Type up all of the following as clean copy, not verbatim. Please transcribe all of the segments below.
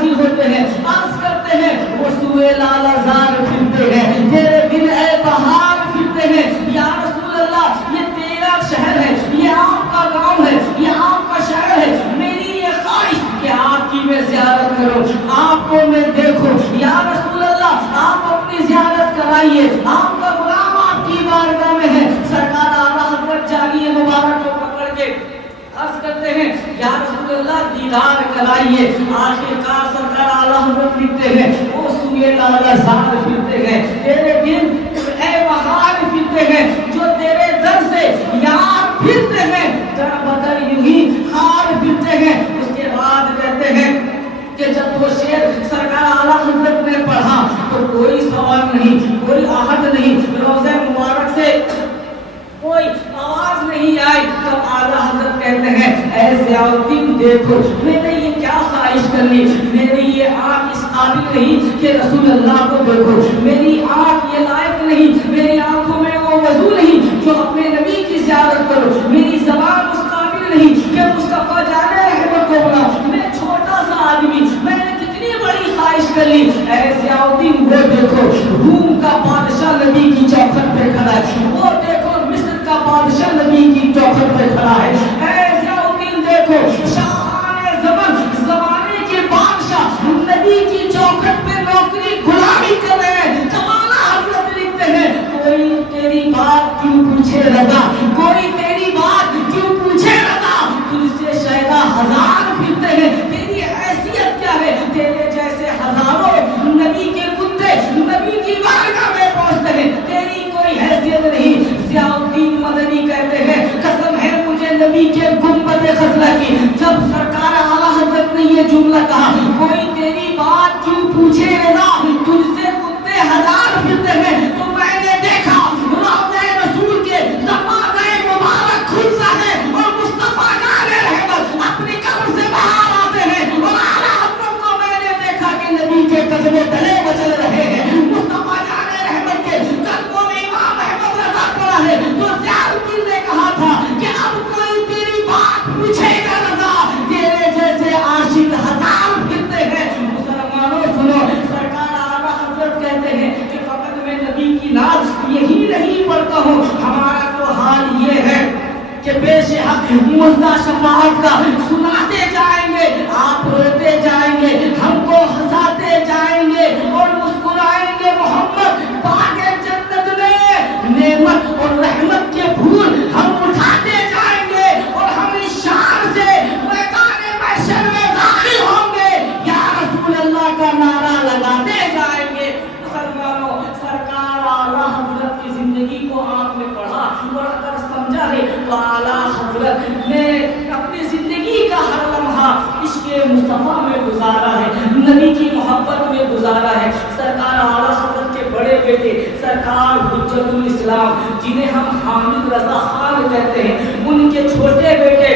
حاصل ہوتے ہیں، عرض کرتے ہیں وہ سوئے لال ازار پھرتے ہیں، تیرے بن اے بہار پھرتے ہیں، یا رسول اللہ یہ تیرا شہر ہے، یہ آپ کا گاؤں ہے، یہ آپ کا شہر ہے، میری یہ خواہش کہ آپ کی میں زیارت کروں، آپ کو میں دیکھوں، یا رسول اللہ آپ اپنی زیارت کرائیے، آپ کا غلام آپ کی بارگاہ میں ہے۔ سرکار اعلیٰ حضرت جاری مبارک کو پکڑ کے عرض کرتے ہیں یا رسول اللہ دیدار کرائیے، آخرکار سرکار اعلیٰ حضرت پھرتے ہیں، وہ سوئے لال ازار پھرتے ہیں، تیرے دن اے بہار پھرتے ہیں، جو تیرے در سے یار پھرتے ہیں، در بدر یوں ہی خار پھرتے ہیں۔ اس کے بعد کہتے ہیں کہ جب وہ شعر سرکار اعلیٰ حضرت نے پڑھا تو کوئی سوال نہیں، کوئی آہٹ نہیں، روضہ مبارک سے کوئی آواز نہیں آئی۔ تب اعلیٰ حضرت کہتے ہیں اے ضیاء الدین دیکھو، میں نے یہ کیا خواہش کر لی، میری یہ آنکھ اس قابل نہیں کہ رسول اللہ کو دیکھو، میری آنکھ یہ لائق نہیں، میری آنکھوں میں وہ وضو نہیں جو اپنے نبی کی زیارت کرو، میری زبان اس قابل نہیں کہ مصطفیٰ جانے رحمت کو بلاؤ، میں چھوٹا سا آدمی، میں نے کتنی بڑی خواہش کر لی۔ اے ضیاء الدین وہ دیکھو، روم کا بادشاہ نبی کی چوکھٹ پہ کھڑا ہے، وہ دیکھو مصر کا بادشاہ نبی کی چوکھٹ پہ کھڑا ہے، اے ضیاء الدین دیکھو شاہان زمانے کے بادشاہ نبی کی چوکھٹ پہ نوکری غلامی کر رہے ہیں۔ جمالہ حضرت لکھتے ہیں کوئی تیری بات کیوں پوچھے رضا، کوئی تیری بات کیوں پوچھے رضا، تجھ سے شیدا ہزار پھرتے ہیں، تیری حیثیت کیا ہے، تیرے جیسے ہزاروں نبی کے کتے نبی کی بارگاہ میں پہنچتے ہیں، تیری کوئی حیثیت نہیں۔ ضیاء الدین مدنی کہتے ہیں قسم ہے مجھے نبی کے گنبد خضرا کی، جب سرکار اعلیٰ حضرت نے یہ جملہ کہا کوئی تیری بات کیوں پوچھے رضا، تجھ سے کتے ہزار پھرتے ہیں، تو میں نے دیکھا روضہ رسول کے دروازے مبارک کھلتا ہے اور مصطفیٰ جانے رحمت اپنی قبر سے باہر آتے ہیں، اور اعلیٰ حضرت کو میں نے دیکھا کہ نبی کے قدمے تلے مچل رہے ہیں، مصطفیٰ جانے رحمت کے قدموں میں امام احمد رضا پڑا ہے۔ تو ضیاء الدین نے کہا تھا کہ اب کوئی تیری بات پوچھے گا رضا، تیرے جیسے عاشق ہزار پھرتے ہیں۔ مسلمانوں سنو، سرکار اعلیٰ حضرت کہتے ہیں کہ فقط میں نبی کی نعت یہی نہیں پڑھتا ہوں، ہمارا تو حال یہ ہے کہ پیش حق مزدہ شفاعت کا سناتے جائیں گے، آپ روتے جائیں گے، ہم کو ہنساتے جائیں گے اور مسکرائیں گے، محمد باغ جنت میں نعمت اور رحمت کے پھول ہم اٹھاتے جائیں گے، اور ہم اس شان سے میدان محشر میں داخل ہوں گے، یا رسول اللہ کا نعرہ لگاتے جائیں گے۔ مسلمانوں، سرکار اعلیٰ حضرت کی زندگی کو آپ نے پڑھا اور اگر سمجھا ہے تو اعلیٰ حضرت نے اپنی زندگی کا ہر لمحہ عشق مصطفیٰ میں گزارا ہے، نبی کی محبت میں گزارا ہے۔ سرکار اعلیٰ حضرت کے بڑے بیٹے سرکار حجت الاسلام جنہیں ہم حامد رضا خان کہتے ہیں، ان کے چھوٹے بیٹے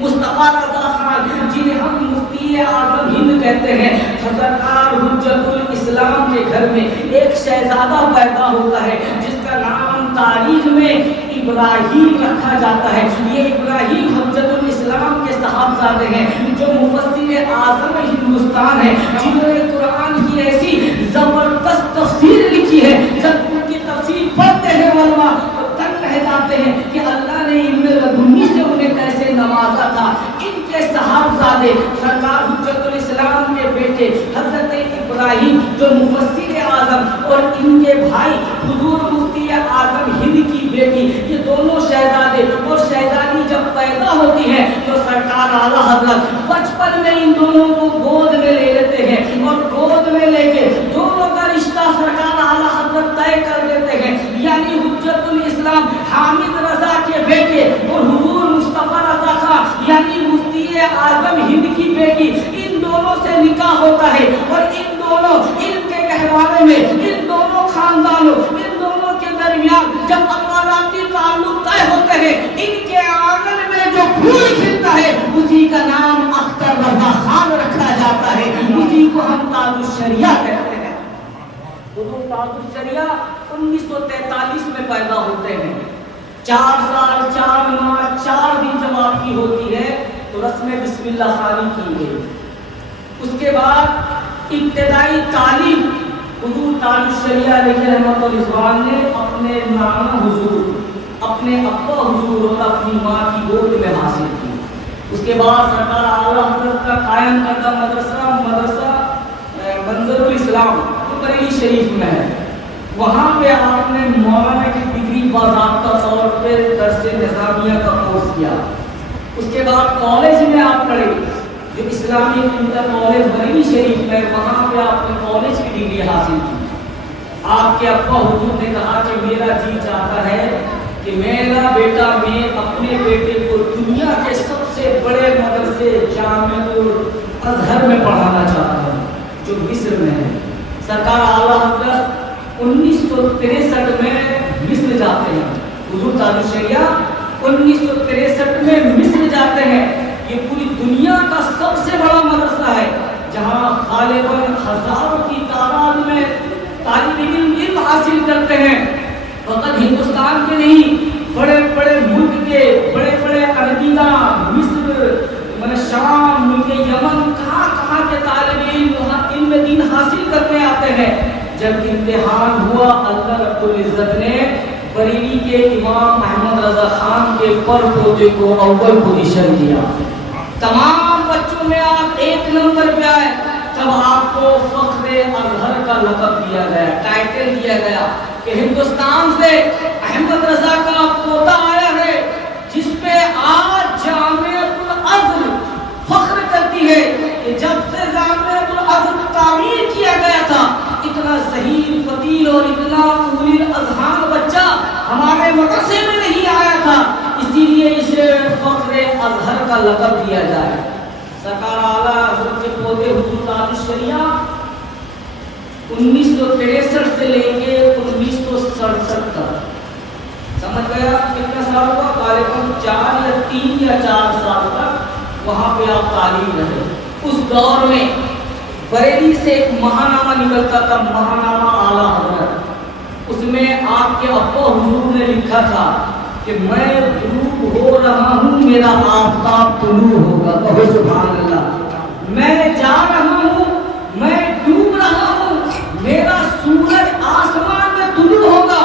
مصطفیٰ رضا خان جنہیں ہم مفتی اعظم ہند کہتے ہیں، سرکار حجت الاسلام کے گھر میں ایک شہزادہ پیدا ہوتا ہے جس کا نام تاریخ میں ابراہیم رکھا جاتا ہے۔ یہ ابراہیم حجت الاسلام کے صاحبزادے ہیں جو مفسر اعظم ہندوستان ہیں، جنہوں نے قرآن کی ایسی زبردست تفسیر لکھی ہے، جب ان کی تفسیر پڑھتے ہیں علماء تو تنگ رہ جاتے ہیں کہ اللہ نے علم لدنی سے انہیں کیسے نوازا تھا۔ ان کے صاحبزادے سرکار حجت الاسلام کے بیٹے حضرت ابراہیم جو مفسر اعظم اور ان کے بھائی حضور مفتی اعظم ہند کی بیٹی، یہ دونوں شہزادے اور شہزادی جب پیدا ہوتی ہے تو سرکار اعلیٰ حضرت بچپن میں ان دونوں کو گود میں لے لیتے ہیں اور گود میں لے کے دونوں کا رشتہ سرکار اعلیٰ حضرت طے کر دیتے ہیں، یعنی حجت الاسلام حامد رضا کے بیٹے اور حضور مصطفیٰ رضا خان یعنی مفتی اعظم ہند کی بیٹی، ان دونوں سے نکاح ہوتا ہے، اور ان دونوں علم کے گہوارے میں ان دونوں خاندانوں ان دونوں کے درمیان جب اماراتی تعلق طے ہوتے ہیں، ان کے آنگن میں جو پھول کھلتا ہے اسی کا نام اختر رضا خان رکھا جاتا ہے، اسی کو ہم تاج الشریعہ کہتے ہیں۔ حضور تاج الشریعہ 1943 میں پیدا ہوتے ہیں، 4 سال 4 ماہ 4 دن جب آپ کی ہوتی ہے تو رسم بسم اللہ خانی کی گئی، اس کے بعد ابتدائی تعلیم حضور تاج الشریعہ علیہ رحمت الرضوان نے اپنے نانا حضور، اپنے ابا حضور اور اپنی ماں کی گود میں حاصل کی۔ اس کے بعد سرکار اعلیٰ حضرت کا قائم کردہ مدرسہ منظر الاسلام جو بریلی شریف میں ہے، وہاں پہ آپ نے مولانا کی ڈگری باضابطہ طور پہ درس نظامیہ کا کورس کیا۔ اس کے بعد کالج میں آپ پڑھے جو اسلامی انٹر کالج بریلی شریف میں، وہاں پہ آپ نے کالج کی ڈگری حاصل کی۔ آپ کے ابا حضور نے کہا کہ میرا جی چاہتا ہے کہ میرا بیٹا، میں اپنے بیٹے کو دنیا کے سب سے بڑے مدرسے جامعہ الازہر میں پڑھانا چاہتا ہوں جو مصر میں ہے۔ سرکار اعلیٰ حضرت 1963 میں مصر جاتے ہیں۔ حضور تاج الشریعہ 1963 میں مصر جاتے ہیں۔ یہ پوری دنیا کا سب سے بڑا مدرسہ ہے جہاں غالباً ہزاروں کی تعداد میں طالب علم حاصل کرتے ہیں۔ فقط ہندوستان کے نہیں، بڑے بڑے ملک کے بڑے بڑے ارجنٹینا، مصر، شام، ملک یمن، کہاں کے طالب علم وہاں علم دین حاصل کرنے آتے ہیں۔ جب امتحان ہوا، اللہ رب العزت نے بریلی کے امام احمد رضا خان کے پر پوتے کو اول پوزیشن دیا۔ تمام بچوں میں آپ 1 نمبر پہ آئے۔ جب آپ کو فخر ازہر کا لقب دیا گیا، ٹائٹل دیا گیا کہ ہندوستان سے احمد رضا کا پوتا آیا ہے جس پہ آج جامعہ الازہر فخر کرتی ہے کہ جب سے جامعہ الازہر تعمیر کیا گیا تھا، اتنا صحیح فتیل اور اتنا اولی الاذہان بچہ ہمارے مدرسے میں نہیں آیا تھا، اسی لیے اسے فخر ازہر کا لقب دیا جائے۔ سرکار اعلیٰ حضرت کے پوتے حضور تاج الشریعہ 1963 سے لے کے 1967 تک، سمجھ گیا کتنا سال ہوا؟ غالباً 3 یا 4 سال تک وہاں پہ آپ تعلیم رہے۔ اس دور میں بریلی سے ایک ماہنامہ نکلتا تھا، ماہنامہ اعلیٰ حضرت۔ اس میں آپ کے ابا حضور نے لکھا تھا کہ میں غروب ہو رہا ہوں، میرا آفتاب طلوع ہوگا، کہو سبحان اللہ۔ میں جا رہا ہوں، میں ڈوب رہا ہوں، میرا سورج آسمان میں طلوع ہوگا،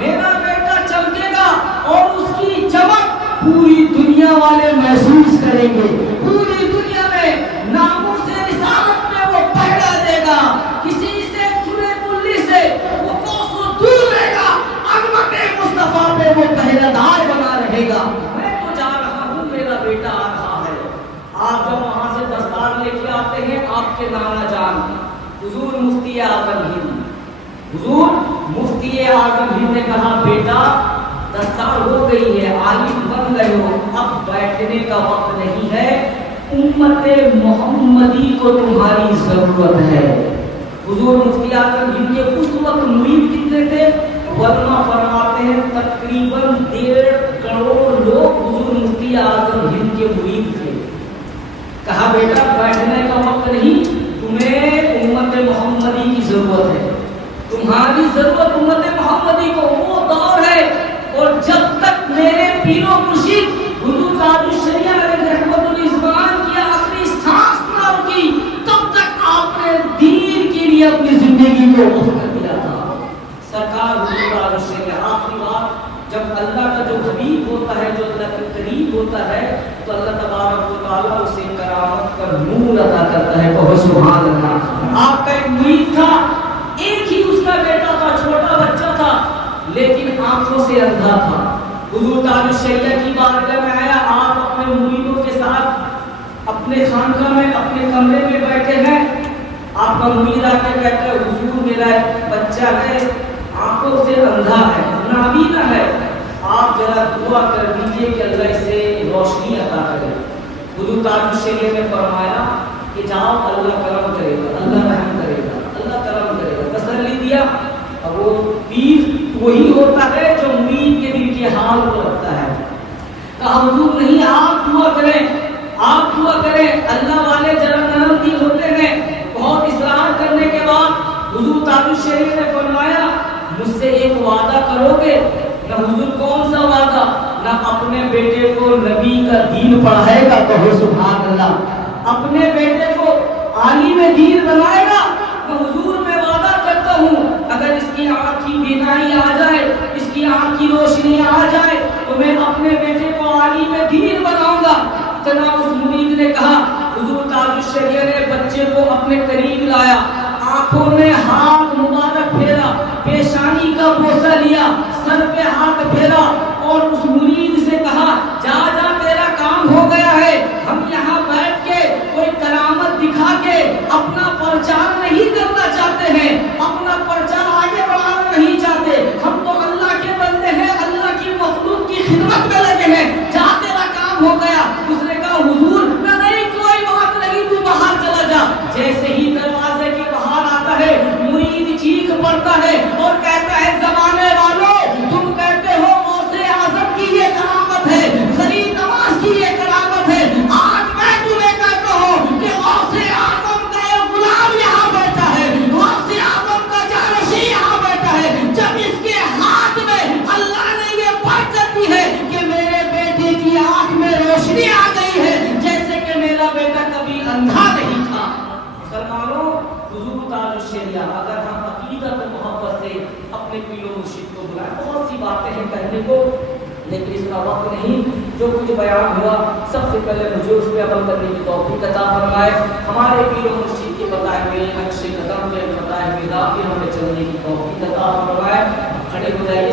میرا بیٹا چمکے گا اور اس کی چمک پوری دنیا والے محسوس کریں گے۔ پوری دنیا میں ناموں سے رسالت میں وہ پہرا دے گا، کسی سے سورہ کلی سے وہ کوسوں دور رہے گا، عظمت مصطفیٰ پہ وہ پہرا دار بنا رہے گا۔ میں تو جا رہا ہوں، میرا بیٹا آ رہا ہے۔ آپ جب وہاں سے دستار لے کے آتے ہیں، آپ کے نانا جان حضور مفتی اعظم ہند، حضور مفتی اعظم ہند نے کہا بیٹا دستار ہو گئی ہے، عالم بن گئے ہو، اب بیٹھنے کا وقت نہیں ہے، امت محمدی کو تمہاری ضرورت ہے۔ حضور مفتی اعظم ہند کے اس وقت مرید کتنے تھے؟ علماء فرماتے ہیں تقریباً 1.5 کروڑ لوگ حضور مفتی اعظم ہند کے مرید تھے۔ کہا بیٹا بیٹھنے کا وقت نہیں، تمہیں امت محمدی کی ضرورت ہے، تمہاری ضرورت امت محمدی کو۔ وہ دور ہے اور جب تک میرے پیر و مرشد حضور تاج الشریعہ علیہ رحمت الرضوان کی آخری سانس نہ رکی، تب تک آپ نے دین کے لیے اپنی زندگی کو وقف کر دیا تھا۔ سرکار حضور تاج الشریعہ آخری بات، جب اللہ کا جو حبیب ہوتا ہے، جو اللہ کے قریب ہوتا ہے، تو اللہ تبارک و تعالیٰ اسے کرامت کا نور عطا کرتا ہے، کہو سبحان اللہ۔ آپ کا ایک مرید تھا، ایک ہی اس کا بیٹا تھا، چھوٹا بچہ تھا لیکن آنکھوں سے اندھا تھا۔ حضور تاج الشریعہ کی بارگاہ میں آیا، آپ اپنے مریدوں کے ساتھ اپنے خانقاہ میں اپنے کمرے میں بیٹھے ہیں، آپ کا مرید آ کے کہتا ہے حضور میرا بچہ ہے، آنکھوں سے اندھا ہے، نابینا ہے، آپ ذرا دعا کر دیجئے کہ اللہ اسے روشنی عطا کرے۔ حضور تاج الشریعہ نے فرمایا کہ جاؤ، اللہ کرم کرے گا، اللہ رحم کرے گا، اللہ کرم کرے گا، تسلی دیا۔ اب وہ پیر وہی ہوتا ہے جو مرید کے دل کے حال کو رکھتا ہے۔ کہا حضور نہیں، آپ دعا کریں، آپ دعا کریں، اللہ والے ذرا نرم دل ہوتے ہیں۔ بہت اصرار کرنے کے بعد حضور تاج الشریعہ نے فرمایا مجھ سے ایک وعدہ کرو گے؟ نہ حضور کون سا وعدہ؟ نہ اپنے بیٹے کو نبی کا دین پڑھائے گا، کہو سبحان اللہ، اپنے بیٹے کو عالم دین بنائے گا، میں حضور میں وعدہ کرتا ہوں اگر اس کی آنکھ کی بینائی آ جائے، اس کی آنکھ کی روشنی آ جائے تو میں اپنے بیٹے کو عالم دین بناؤں گا۔ اتنا اس مرید نے کہا، حضور تاج الشریعہ نے بچے کو اپنے قریب لایا، آنکھوں میں ہاتھ مبارک پھیرا، پیشانی کا بوسہ لیا، سر پہ ہاتھ پھیرا اور اس مرید سے کہا جا جا تیرا کام ہو گیا ہے، ہم یہاں بیٹھ کے کوئی کرامت دکھا کے اپنا پرچار نہیں کرنا چاہتے ہیں، اپنا پرچار آگے بڑھانا نہیں چاہتے، ہم تو اللہ کے بندے ہیں، اللہ کی مخلوق کی خدمت میں لگے ہیں، جا تیرا کام ہو گیا۔ اس نے کہا حضور نہیں کوئی بات نہیں، تو باہر چلا جا۔ جیسے ہی دروازے کے باہر آتا ہے مرید چیخ پڑتا ہے اور کہتا ہے زمانے والوں تم کہتے ہو غوث اعظم کی یہ کرامت ہے، غریب نواز کی یہ کرامت ہے، آج میں تمہیں کہتا ہوں کہ غوث اعظم کا ایک غلام یہاں بیٹھا ہے، غوث اعظم کا جانشین یہاں بیٹھا ہے۔ جب اس کے ہاتھ میں اللہ نے یہ برکت دی ہے کہ میرے بیٹے کی آنکھ میں روشنی آ گئی ہے جیسے کہ میرا بیٹا کبھی اندھا نہیں تھا۔ مسلمانوں، حضور تاج الشریعہ اگر ہم عقیدت و محبت سے اپنے پیر و مرشد کو بلائیں، بہت سی باتیں ہیں کہنے کو لیکن اس کا وقت نہیں، جو کچھ بیان ہوا سب سے پہلے مجھے اس پہ عمل کرنے کی توفیق عطا فرمائے، ہمارے پیر و مرشد کے بتائے ہوئے نقش قدم پہ بتائے ہوئے راہ پہ ہمیں چلنے کی توفیق عطا فرمائے۔ کھڑے ہو جائیے۔